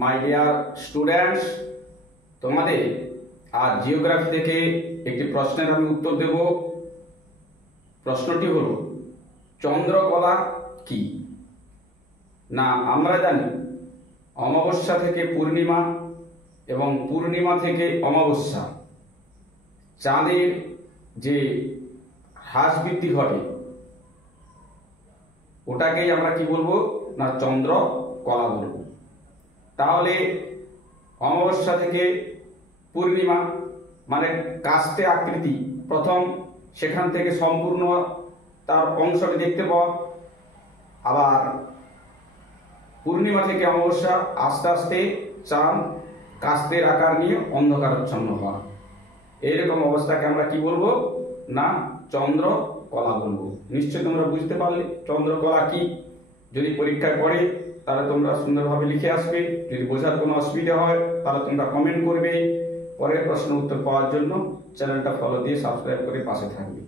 My dear students, তোমাদের আজ geography থেকে একটি প্রশ্নের আমি উত্তর দেব। প্রশ্নটি হলো, চন্দ্রকলা কি? না, আমরা জানি অমাবস্যা থেকে পূর্ণিমা এবং পূর্ণিমা থেকে অমাবস্যা চাঁদের যে হ্রাস বৃদ্ধি ঘটে ওটাকেই আমরা কি বলবো? না, চন্দ্রকলা বলবো। তাহলে অমাবস্যা থেকে পূর্ণিমা মানে কাস্তে আকৃতি, প্রথম সেখান থেকে সম্পূর্ণ তার অংশটি দেখতে পাওয়া, আবার পূর্ণিমা থেকে অমাবস্যা আস্তে আস্তে চাঁদ কাস্তের আকার নিয়ে অন্ধকারাচ্ছন্ন হওয়া, এইরকম অবস্থাকে আমরা কি বলবো? না, চন্দ্রকলা বলবো। নিশ্চয়ই তোমরা বুঝতে পারলে চন্দ্রকলা কি। যদি পরীক্ষায় পড়ে তাহলে তোমরা সুন্দরভাবে লিখে আসবে। যদি বোঝার কোনো অসুবিধা হয় তাহলে তোমরা কমেন্ট করবে। পরের প্রশ্ন উত্তর পাওয়ার জন্য চ্যানেলটা ফলো দিয়ে সাবস্ক্রাইব করে পাশে থাকবে।